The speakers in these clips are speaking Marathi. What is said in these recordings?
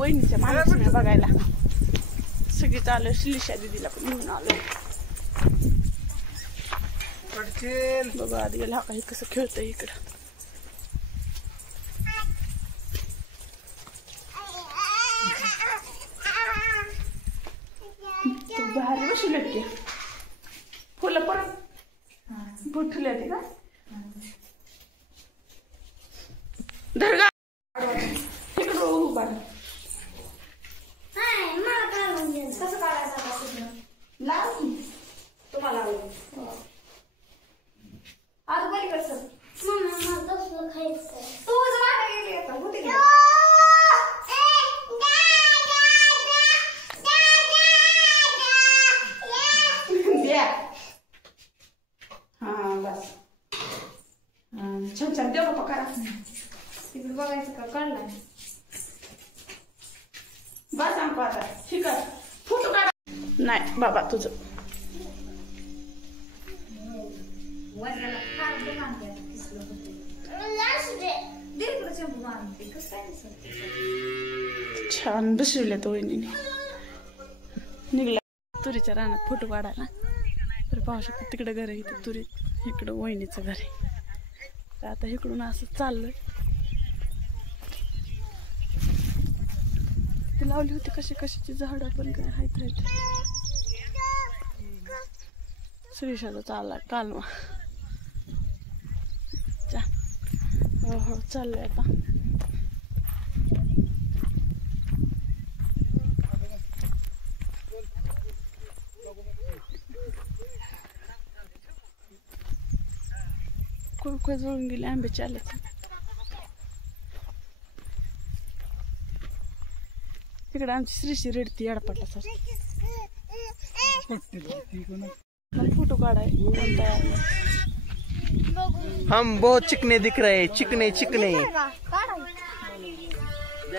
वहिनीच्या माणसाने बघायला सगळी चालू. शिलिशा दीदीला पण घेऊन आलोय. बघा आधी गेला काही कसं खेळतंय इकडं. तू बाहेर बसू की फुलं परत बुठले ते का धरगा इकडं उभा. कसं काढायचं लाव तुम्हाला आज बरी कसं तू गेली आता होते हा बस छान छान देऊ बाबा करा. तिकडे बघायचं का काढलाय बस सांगतो आता ठीक आहे. फोटो काढा नाही बाबा तुझं छान बसवल्या तो वहिनीने. निघला तुरीच्या रानात फोटो काढायला. तर पाहू शकतो तिकडे घर आहे इथं तुरी इकडं वहिनीचं घर आहे. तर आता इकडून असं चाललंय. ती लावली होती कशी कशाची झाडं पण काय आहेत. श्रीषाचा चाललाय कालवा. हो चाललंय आता. कोळकोळ जळून गेले आंब्याचे आले. तिकडे आमची श्रीशी रेडती अडपटासाठी फोटो काढाय. हम बहुत चिकने दिख रहे, चिकने चिकने.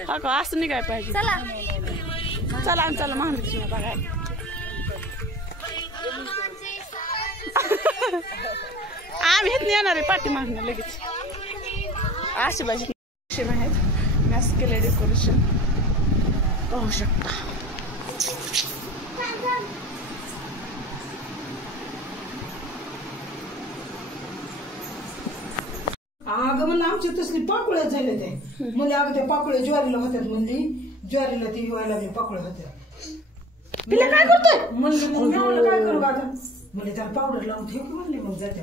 का असं नाही काय पाहिजे. चला चला चला महालक्ष्मी बघाय. आम्ही हेच येणार आहे पाठी मागणं लगेच. अशी भाजी आहेत मॅस केले डेकोरेशन पाहू शकता. अगं म्हणलं आमची तसली पाकुळ्या झाल्या ते म्हणजे अगं त्या पाकुळ्या ज्वारीला होत्यात म्हणली ज्वारीला ती व्हायला लागली पाकुळ्या होत्या. तिला काय करतोय म्हणली मग काय करू आता म्हणजे त्याला पावडर लावून ठेव की म्हणली मग जाते.